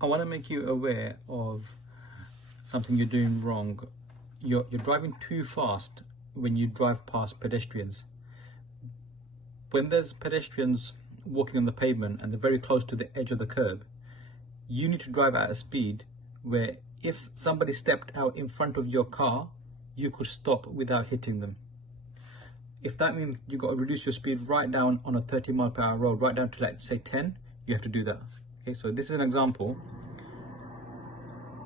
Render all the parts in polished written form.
I want to make you aware of something you're doing wrong. You're driving too fast when you drive past pedestrians. When there's pedestrians walking on the pavement and they're very close to the edge of the curb, you need to drive at a speed where if somebody stepped out in front of your car, you could stop without hitting them. If that means you've got to reduce your speed right down on a 30-mile-per-hour road, right down to, like, say 10, you have to do that. Okay, so this is an example.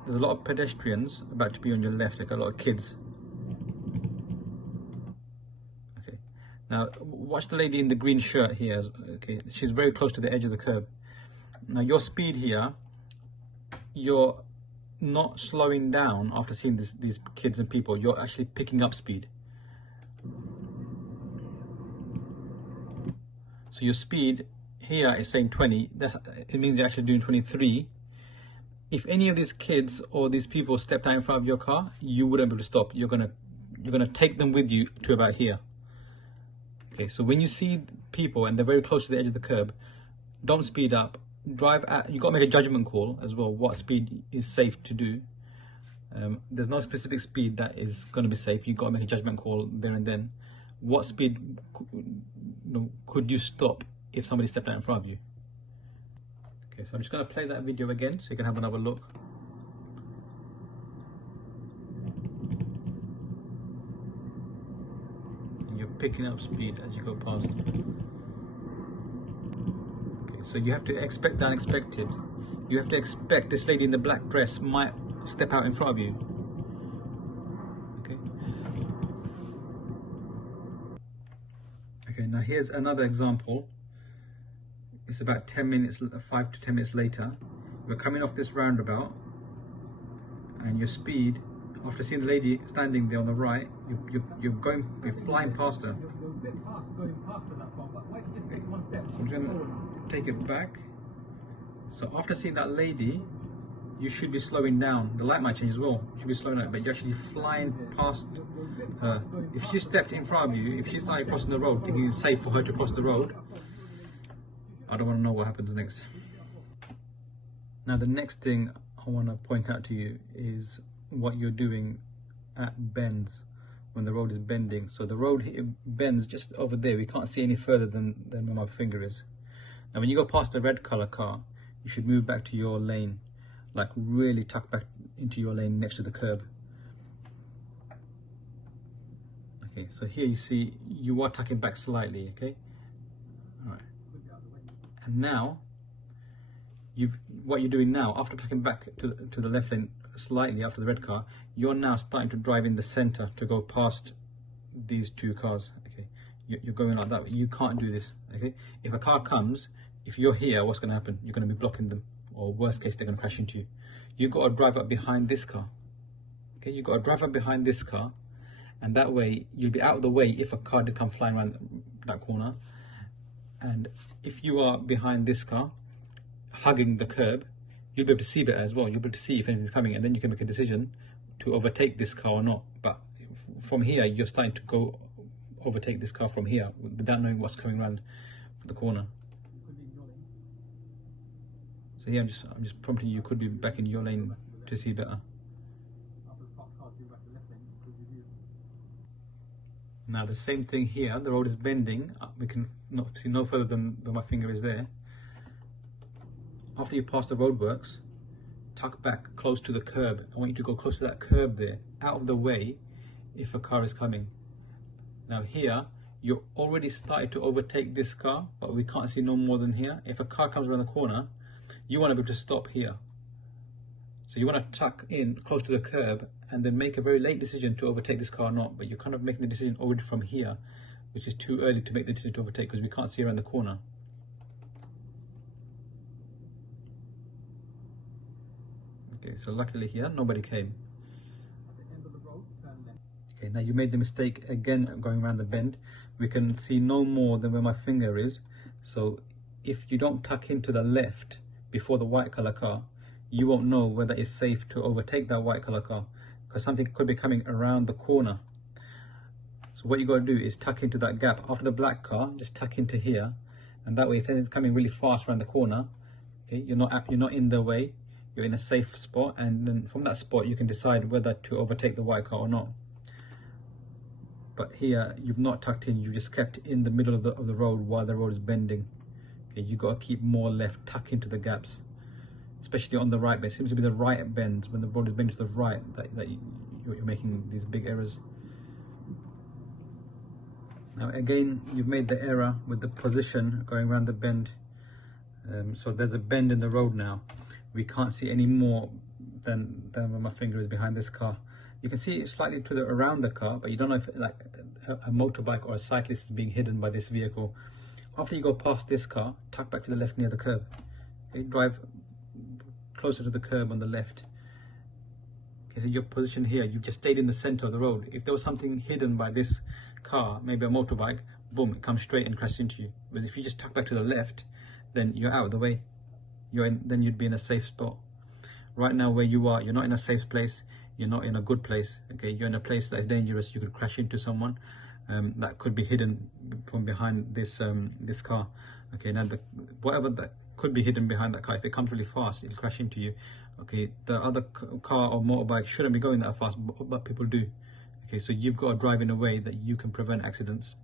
There's a lot of pedestrians about to be on your left, like a lot of kids. Okay, now watch the lady in the green shirt here. Okay, she's very close to the edge of the curb. Now your speed here, you're not slowing down after seeing these kids and people. You're actually picking up speed. So your speed here is saying 20. It means you're actually doing 23. If any of these kids or these people stepped out in front of your car, you wouldn't be able to stop. You're gonna take them with you to about here. Okay, so when you see people and they're very close to the edge of the curb, don't speed up. Drive at, you got to make a judgment call as well. What speed is safe to do? There's no specific speed that is going to be safe. You've got to make a judgment call there and then. What speed could you stop if somebody stepped out in front of you? Okay, so I'm just going to play that video again so you can have another look. And you're picking up speed as you go past. Okay, so you have to expect the unexpected. You have to expect this lady in the black dress might step out in front of you. Okay. Okay, now here's another example. It's about 5 to 10 minutes later. We're coming off this roundabout, and your speed, after seeing the lady standing there on the right, you're flying past her. Okay. So I'm just going to take it back. So after seeing that lady, you should be slowing down. The light might change as well. You should be slowing down, but you're actually flying past her. If she stepped in front of you, if she started crossing the road, thinking it's safe for her to cross the road, I don't want to know what happens next. Now the next thing I want to point out to you is what you're doing at bends, when the road is bending. So the road here bends just over there. We can't see any further than where my finger is. Now when you go past the red color car, you should move back to your lane, like really tuck back into your lane next to the curb. Okay, so here you see you are tucking back slightly, okay? All right. And now, what you're doing now, after tucking back to the left lane slightly after the red car, you're now starting to drive in the center to go past these two cars. Okay, you're going like that. You can't do this. Okay, if a car comes, if you're here, what's going to happen? You're going to be blocking them, or worst case, they're going to crash into you. You've got to drive up behind this car. Okay, you've got to drive up behind this car, and that way you'll be out of the way if a car did come flying around that corner. And if you are behind this car, hugging the curb, you'll be able to see better as well. You'll be able to see if anything's coming, and then you can make a decision to overtake this car or not. But from here, you're starting to go overtake this car from here without knowing what's coming around the corner. So here, I'm just prompting you, could be back in your lane to see better. Now the same thing here, the road is bending. We can not see no further than my finger is there. After you pass the roadworks, tuck back close to the curb. I want you to go close to that curb there, out of the way if a car is coming. Now here, you're already started to overtake this car, but we can't see no more than here. If a car comes around the corner, you want to be able to stop here. So you want to tuck in close to the curb and then make a very late decision to overtake this car or not, but you're kind of making the decision already from here, which is too early to make the decision to overtake because we can't see around the corner. Okay, so luckily here, nobody came. Okay, now you made the mistake again going around the bend. We can see no more than where my finger is. So if you don't tuck into the left before the white color car, you won't know whether it's safe to overtake that white color car because something could be coming around the corner. So what you got to do is tuck into that gap after the black car. Just tuck into here, and that way if anything's coming really fast around the corner, okay, you're not in the way. you're in a safe spot, and then from that spot you can decide whether to overtake the white car or not. But here you've not tucked in, you just kept in the middle of the road while the road is bending. Okay, you got to keep more left, tuck into the gaps, especially on the right bend. It seems to be the right bends, when the road is bending to the right, that you're making these big errors. Now again, you've made the error with the position going around the bend. So there's a bend in the road now. We can't see any more than when my finger is behind this car. You can see it slightly to the around the car, but you don't know if like a motorbike or a cyclist is being hidden by this vehicle. After you go past this car, tuck back to the left near the curb. Okay, drive closer to the curb on the left. Okay, so your position here, you've just stayed in the center of the road. If there was something hidden by this car, maybe a motorbike, boom, it comes straight and crashes into you. Whereas if you just tuck back to the left, then you're out of the way. Then you'd be in a safe spot. Right now where you are, you're not in a safe place, you're not in a good place. Okay, you're in a place that is dangerous. You could crash into someone that could be hidden from behind this this car. Okay, now whatever that could be hidden behind that car, if it comes really fast, it'll crash into you. Okay, the other car or motorbike shouldn't be going that fast, but people do. Okay, so you've got to drive in a way that you can prevent accidents.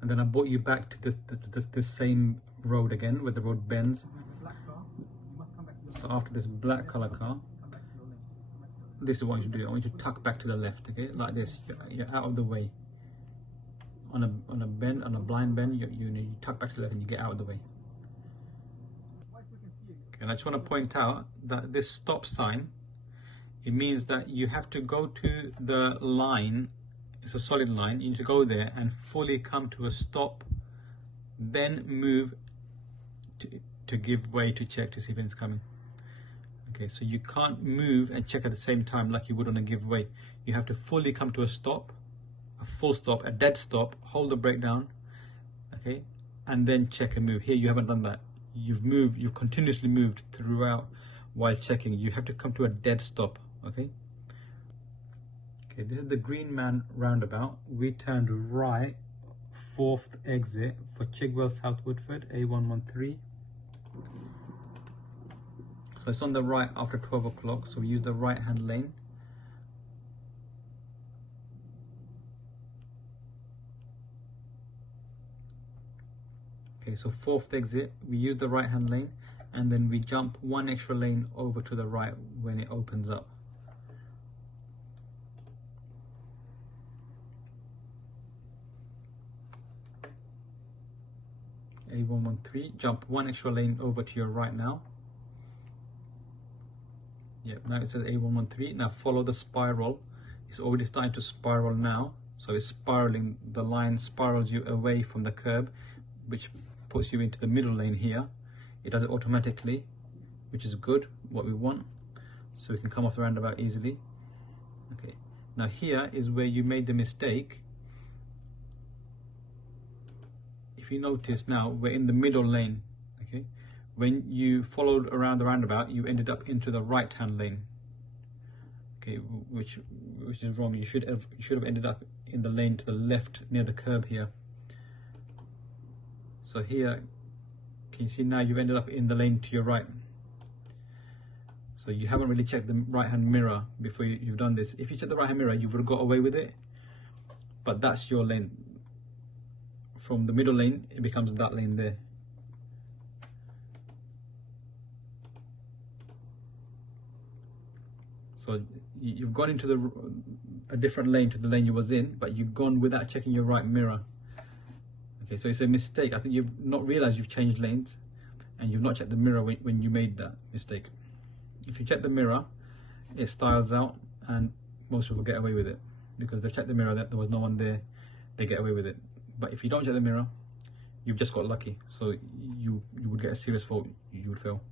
And then I brought you back to the same road again, where the road bends. So after this black color car, this is what you should do. I want you to tuck back to the left, okay, like this. You're out of the way. On a bend, on a blind bend, you tuck back to the left and you get out of the way. Okay, and I just want to point out that this stop sign, it means that you have to go to the line. It's a solid line. You need to go there and fully come to a stop, then move to give way to check to see if it's coming. Okay, so you can't move and check at the same time like you would on a give way. You have to fully come to a stop, a full stop, a dead stop, hold the brake down, okay, and then check and move. Here you haven't done that. You've continuously moved throughout while checking. You have to come to a dead stop, okay? Okay, this is the Green Man roundabout. We turned right, 4th exit for Chigwell, South Woodford, A113. So it's on the right after 12 o'clock, so we use the right hand lane. Okay, so 4th exit, we use the right hand lane, and then we jump one extra lane over to the right when it opens up. A113, jump one extra lane over to your right now. Yep, now it says A113. Now follow the spiral. It's already starting to spiral now, so it's spiraling. The line spirals you away from the curb, which puts you into the middle lane here. It does it automatically, which is good, what we want, so we can come off the roundabout easily. Okay, now here is where you made the mistake. If you notice now, we're in the middle lane. Okay, when you followed around the roundabout, you ended up into the right hand lane. Okay, which is wrong. You should have ended up in the lane to the left near the curb here. So here, can you see now you've ended up in the lane to your right. So you haven't really checked the right hand mirror before you've done this. If you check the right hand mirror, you would have got away with it, but that's your lane. From the middle lane, it becomes that lane there. So you've gone into a different lane to the lane you was in, but you've gone without checking your right mirror. Okay, so it's a mistake. I think you've not realized you've changed lanes, and you've not checked the mirror when you made that mistake. If you check the mirror, it styles out, and most people get away with it because they've checked the mirror that there was no one there. They get away with it. But if you don't check the mirror, you've just got lucky. So you would get a serious fault. You would fail.